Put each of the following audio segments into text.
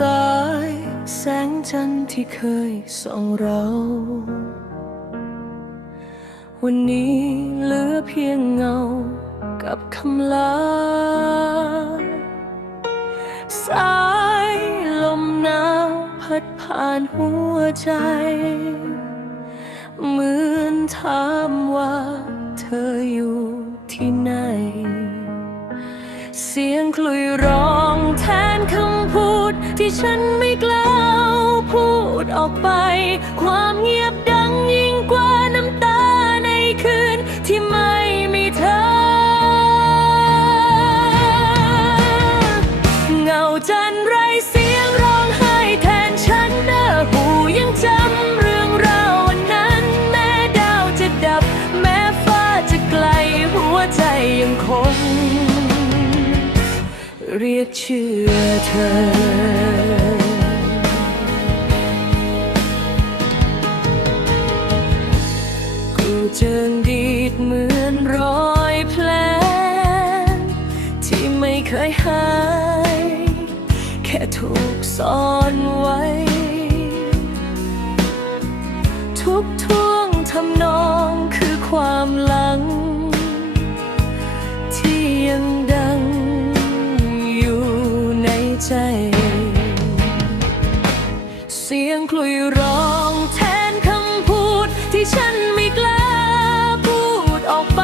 สายแสงจันทร์ที่เคยส่องเรา วันนี้เหลือเพียงเงากับคำลา สายลมหนาวพัดผ่านหัวใจเหมือนถามว่าเธออยู่ที่ไหน เสียงคลุยร้องแทนคำพูด ที่ฉันไม่กล้าพูดออกไป ความเงียบดังยิ่งกว่าน้ำตาในคืนที่ไม่มีเธอ เงาจันไรเสียงร้องไห้แทนฉันเนอหูยังจำเรื่องราววันนั้น แม้ดาวจะดับ แม้ฟ้าจะไกลหัวใจยังคง เรียกชื่อเธอกูเจิงดีดเหมือนรอยแผลที่ไม่เคยหาย แค่ถูกซ่อนไว้ ทุกท่วงทำนองคือความหลัง เสียงคลุยร้องแทนคำพูดที่ฉันไม่กล้าพูดออกไป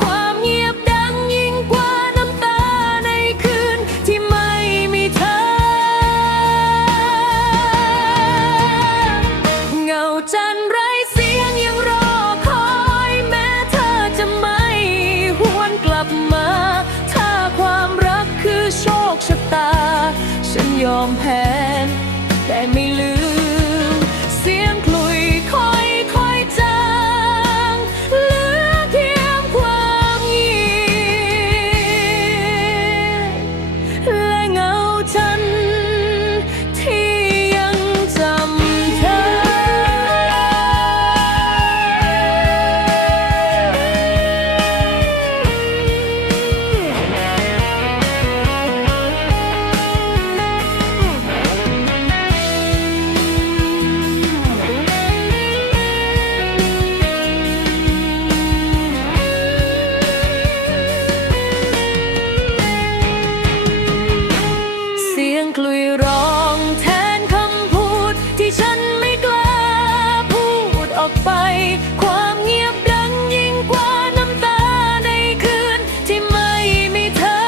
ความเงียบดังยิ่งกว่าน้ำตาในคืนที่ไม่มีเธอ เงาจันไรเสียงยังรอคอยแม้เธอจะไม่หวนกลับมา ถ้าความรักคือโชคชะตา ฉันยอมแพ้ แต่ เสียงคลุยร้องแทนคำพูดที่ฉันไม่กล้าพูดออกไป ความเงียบดังยิ่งกว่าน้ำตาในคืนที่ไม่มีเธอ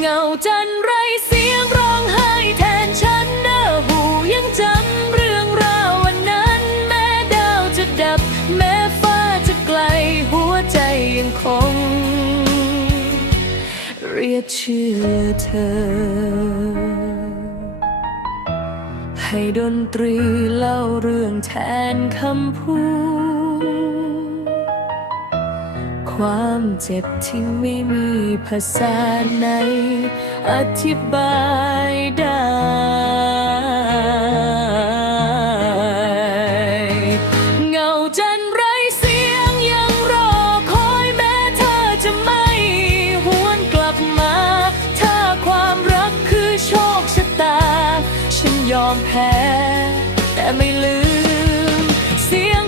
เงาจันไรเสียงร้องไห้แทนฉันเนอหูยังจำเรื่องราววันนั้น แม้ดาวจะดับ แม้ฟ้าจะไกลหัวใจยังคง เรียกชื่อเธอ ให้ดนตรีเล่าเรื่องแทนคำพูด ความเจ็บที่ไม่มีภาษาไหนอธิบายได้ ฉันยอมแพ้ แต่ไม่ลืม เสียง